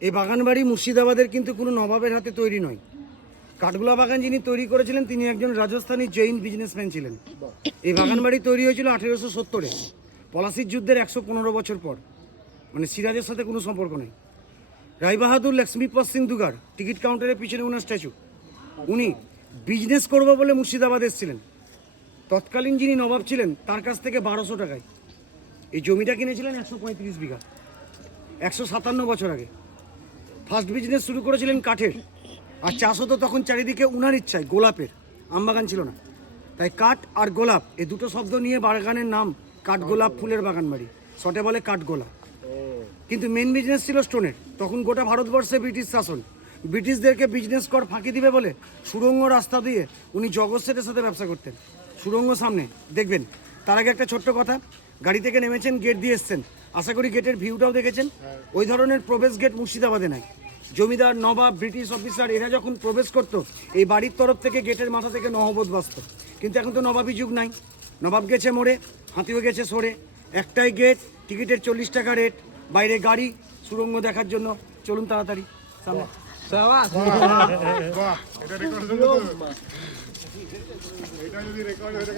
এই বাগান বাড়ি মুর্শিদাবাদের কিন্তু কোনো নবাবের হাতে তৈরি নয়। কাঠগোলা বাগান যিনি তৈরি করেছিলেন তিনি একজন রাজস্থানী জৈন বিজনেসম্যান ছিলেন। এই বাগান বাড়ি তৈরি হয়েছিল 1870-এ, পলাশির যুদ্ধের 115 বছর পর। মানে সিরাজের সাথে কোনো সম্পর্ক নেই। রায়বাহাদুর লক্ষ্মীপদ সিং দুগার টিকিট কাউন্টারের পিছনে ওনার স্ট্যাচু। উনি বিজনেস করবো বলে মুর্শিদাবাদ এসেছিলেন। তৎকালীন যিনি নবাব ছিলেন তার কাছ থেকে 1200 টাকায় এই জমিটা কিনেছিলেন 135 বিঘা, 157 বছর আগে। ফার্স্ট বিজনেস শুরু করেছিলেন কাঠের, আর চাষ হতো তখন চারিদিকে উনার ইচ্ছায় গোলাপের, আমবাগান ছিল না। তাই কাঠ আর গোলাপ এই দুটো শব্দ নিয়ে বাগানের নাম কাঠগোলাপ ফুলের বাগান বাড়ি, শর্টে বলে কাঠগোলা। কিন্তু মেন বিজনেস ছিল স্টোনের। তখন গোটা ভারতবর্ষে ব্রিটিশ শাসন, ব্রিটিশদেরকে বিজনেস কর ফাঁকি দিবে বলে সুড়ঙ্গ রাস্তা দিয়ে উনি জগৎ সেটের সাথে ব্যবসা করতেন। সুড়ঙ্গ সামনে দেখবেন। তার আগে একটা ছোট্ট কথা, গাড়ি থেকে নেমেছেন, গেট দিয়ে এসছেন, আশা করি গেটের ভিউটাও দেখেছেন। ওই ধরনের প্রবেশ গেট মুর্শিদাবাদে নাই। জমিদার, নবাব, ব্রিটিশ অফিসার এরা যখন প্রবেশ করতো এই বাড়ির তরফ থেকে গেটের মাথা থেকে নহবত বাজত। কিন্তু এখন তো নবাবী যুগ নাই, নবাব গেছে মোড়ে, হাতিও গেছে সরে। একটাই গেট, টিকিটের 40 টাকা রেট, বাইরে গাড়ি, সুড়ঙ্গ দেখার জন্য। চলুন তাড়াতাড়ি সামনে। বাহ, এটা রেকর্ড হলো তো। এটা যদি রেকর্ড হয়ে থাকে